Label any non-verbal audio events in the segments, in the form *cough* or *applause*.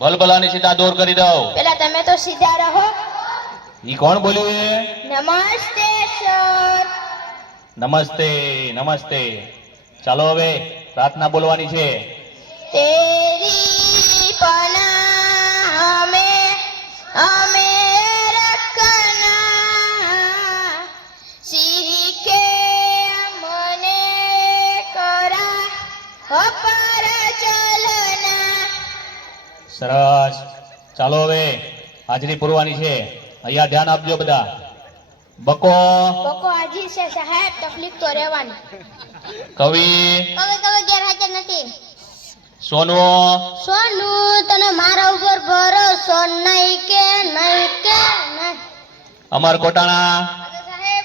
ભલભલાની સીધા દૂર કરી દઉં. પેલા તમે તો સીધા રહો. ઈ કોણ બોલ્યું એ? નમસ્તે સર. નમસ્તે નમસ્તે. ચાલો હવે પ્રાર્થના બોલવાની છે. તેરી પના અમે અમે મને કરા અપર સરસ. ચાલો હવે હાજરી પૂરવાની છે. અહીંયા ધ્યાન આપજો બધા. બકો. બકો હાજરી છે સાહેબ. તકલીફ તો રહેવાની. કવિ. કવે કવિ ગેરહાજર નથી. સોનુ. સોનું તને મારા ઉપર ભરોસો નહીં કે નહીં કે નહીં. અમર કોટાણા. સાહેબ.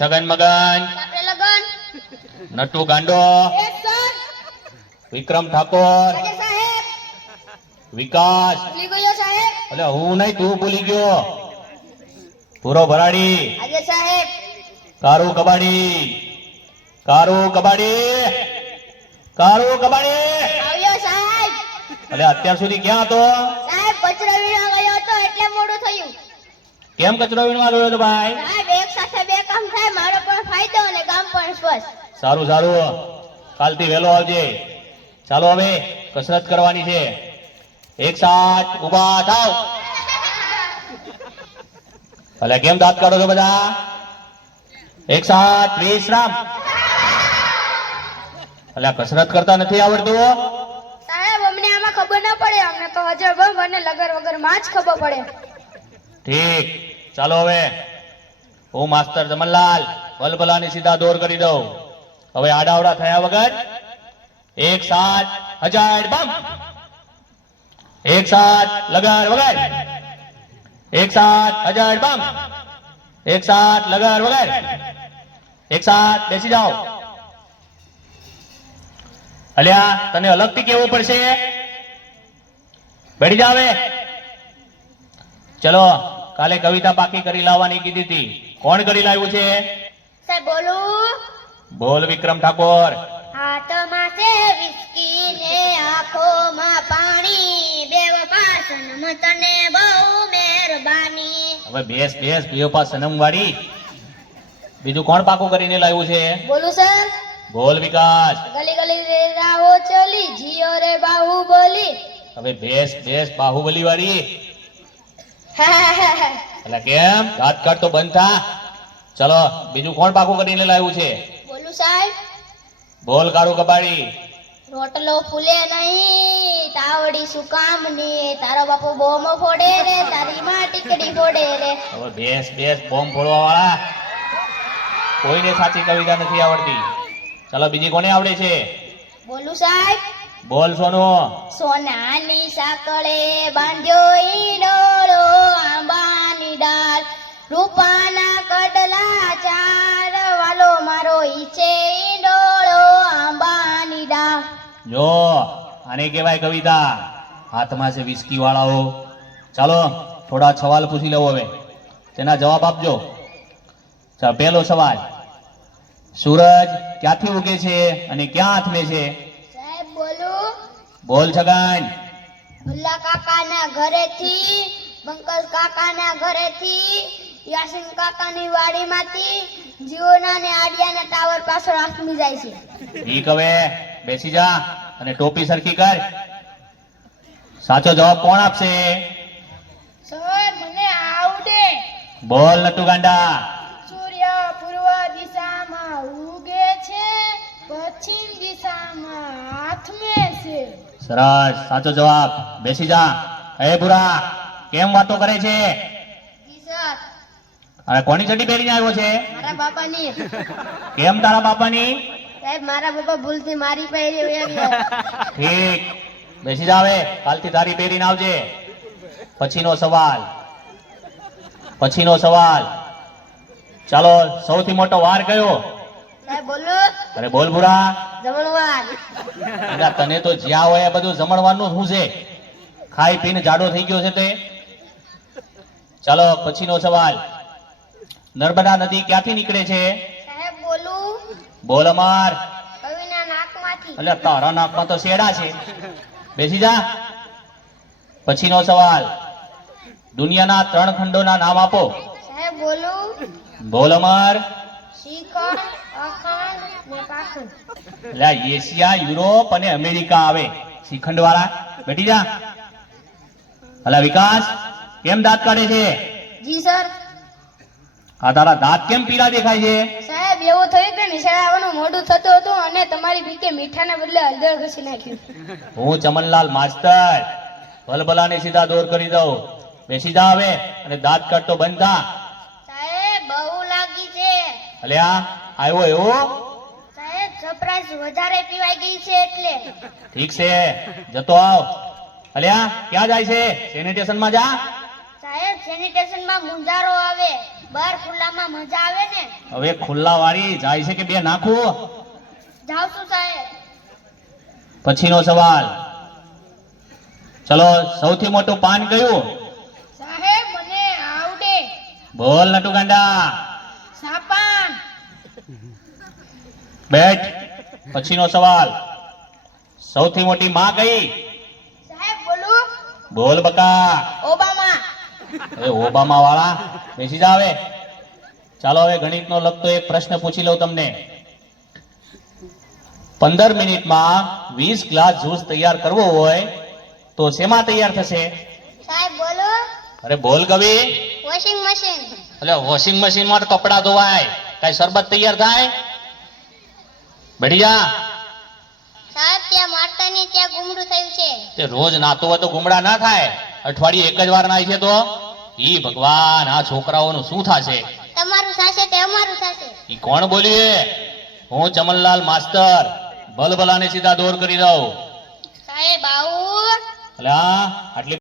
છગન મગન. આપણે લગન. નટુ ગાંડો. વિક્રમ ઠાકોર. સાહેબ. વિકાસ. ભૂલી ગયો સાહેબ. એટલે હું નહીં તું ભૂલી ગયો. પૂરો ભરાડી. કારું સાહેબ. કારુ કબાડી. કારું કબાડી. કારું કબાડી. સાહેબ. એટલે અત્યાર સુધી ક્યાં હતો? કેમ કચરો વીણવા ગયો હતો ભાઈ? સાહેબ એક સાથે બે કામ થાય મારો પણ ફાયદો અને ગામ પણ સારું સારું. કાલથી વહેલો આવજે. ચાલો હવે કસરત કરવાની છે. એક સાથ ઊભા થાવ. ભલે કેમ દાંત કાઢો છો બધા? એક સાથ વિશ્રામ. એટલે કસરત કરતા નથી આવડતું સાહેબ અમને આમાં ખબર ના પડે. અમને તો હજર બમ અને લગર વગરમાં જ ખબર પડે. ઠીક. ચાલો હવે. હું માસ્તર જમનલાલ બલબલાની સીધા દોર કરી દઉં. હવે આડાવડા થયા વગર એક સાથ હજાર બમ. એક સાથ લગાર વગર એક સાથ હજાર બમ. એક સાથ લગાર વગર એક સાથ બેસી જાઓ. અલ્યા તને અલગથી કેવું પડશે? બેઠી જાવે ચલો કાલે કવિતા પાકી કરી લાવવાની કીધી હતી. કોણ કરી લાવ્યું છે? સાહેબ બોલું? બોલ વિક્રમ ઠાકોર. હા તો વિસ્કી હવે બેસ બેસ બેવપા સનમ વાળી બીજું કોણ પાકું કરીને લાવ્યું છે? બોલું સર. બોલ વિકાસ. ગલી ગલી રે રાહો ચલી જીઓ રે બાહુ બોલી હવે બેસ બેસ બાહુબલી વાળી *laughs* એટલે કેમ? ઘાત કાઢ તો બંધ થા. ચલો બીજું કોણ પાકું કરીને લાવ્યું છે? બોલું સાહેબ. બોલ કાળું કબાડી. રોટલો ફૂલે નહીં. તાવડી શું કામની તારો બાપુ બોમ ફોડે રે તારી માં ટીકડી ફોડે રે. હવે બેસ બેસ બોમ ફોડવા વાળા કોઈને સાચી કવિતા નથી આવડતી. ચલો બીજી કોને આવડે છે? બોલું સાહેબ? બોલ સોનો. સોનાની સાકળે બાંધ્યો ઈંડોળો આને કહેવાય કવિતા. હાથમાં છે વિસ્કી વાળાઓ ચાલો થોડા સવાલ પૂછી લેવો હવે. તેના જવાબ આપજો. પહેલો સવાલ. સૂરજ ક્યાંથી ઉગે છે અને ક્યાં હાથમે છે? સાહેબ બોલું. બોલ છગન. ભુલ્લા કાકાના ઘરેથી બંકલ કાકાના ઘરેથી યાસીન કાકાની વાડીમાંથી જીઓના ને આડિયાના ટાવર પાછળ આથમી જાય છે. ઠીક હવે બેસી જા. અને ટોપી સરખી કર. સાચો જવાબ કોણ આપશે? સર મને આવડે. બોલ નટુ ગાંડા. સૂર્ય પૂર્વ દિશામાં ઉગે છે પશ્ચિમ દિશામાં આથમે છે સરસ સાચો જવાબ. બેસી જા. હે બુરા કેમ વાતો કરે છે? અરે અને કોની ચડી પહેરીને આવ્યો છે? મારા બાપાની. કેમ તારા બાપાની? સાહેબ મારા બાપા ભૂલથી મારી પહેરી ઠીક. બેસી જાવે કાલથી તારી પહેરીને આવજે. પછીનો સવાલ. પછીનો સવાલ. ચાલો સૌથી મોટો વાર કયો? અરે બોલ બુરા જમણવાર. તને તો જ્યાં હોય બધું જમણવાનું શું છે. ખાઈ પીને જાડો થઈ ગયો છે તે. ચાલો પછીનો સવાલ. નર્મદા નદી ક્યાંથી નીકળે છે? બોલ અમાર. એટલે તારા નાકમાં તો શેડા છે. બેસી જા. પછીનો સવાલ. દુનિયાના ત્રણ ખંડોના નામ આપો. બોલ. અમર. એશિયા યુરોપ અને અમેરિકા આવે. શ્રીખંડ વાળા બેઠી જા. અલા વિકાસ કેમ દાંત કાઢે છે? જી સર. આ તારા દાંત કેમ પીળા દેખાય છે? સાહેબ એવું થયું કે નિશાળે આવવાનું મોડું થતું હતું અને તમારી ભીકે મીઠાને બદલે હળદર ઘસી નાખ્યું. હું ચમનલાલ માસ્તર. ભલભલાને સીધા દોર કરી દઉં. બેસી જા હવે અને દાંત કાઢતો બંધ થા. સાહેબ બહુ લાગી છે. અલ્યા આવ્યો એવો? સાહેબ સરપ્રાઈઝ વધારે પીવાઈ ગઈ છે એટલે. ઠીક છે જતો આવ. અલ્યા ક્યાં જાય છે? સેનિટેશનમાં જા. સાહેબ સેનિટેશનમાં મુંજારો આવે. બહાર ખુલ્લામાં મજા આવે ને? હવે ખુલ્લા વાળી જાય છે કે બે નાખું? જાવ છું સાહેબ? પછીનો સવાલ. ચલો સૌથી મોટું પાન કયું? સાહેબ મને આવડે. બોલ નટુ ગાંડા. સાપાન. બેઠ. પછીનો સવાલ. સૌથી મોટી માં કઈ સાહેબ બોલું. બોલ બકા. ઓબામા. એ ઓબામા વાળા બેસી જાવે ચાલો હવે ગણિતનો લગતો એક પ્રશ્ન પૂછી લઉં તમને. પંદર મિનિટમાં વીસ ગ્લાસ જ્યુસ તૈયાર કરવો હોય તો શેમાં તૈયાર થશે? સાહેબ બોલો. અરે બોલ કવિ. Washing machine. એટલે વોશિંગ મશીનમાં કપડા ધોવાય. કઈ શરબત તૈયાર થાય? બઢિયા સાહેબ ત્યાં મારતાની ત્યાં ગુમડું થયું છે. તે રોજ નાતો હોય તો ગુમડા ના થાય. અઠવાડિયે એક જ વાર નાય છે તો. ઈ ભગવાન આ છોકરાઓનું શું થશે? તમારું થશે તે અમારું થશે? ઈ કોણ બોલીએ? હું ચમનલાલ માસ્તર ભલભલાને સીધા દોર કરી દઉં. સાહેબ આવું. એટલે આટલી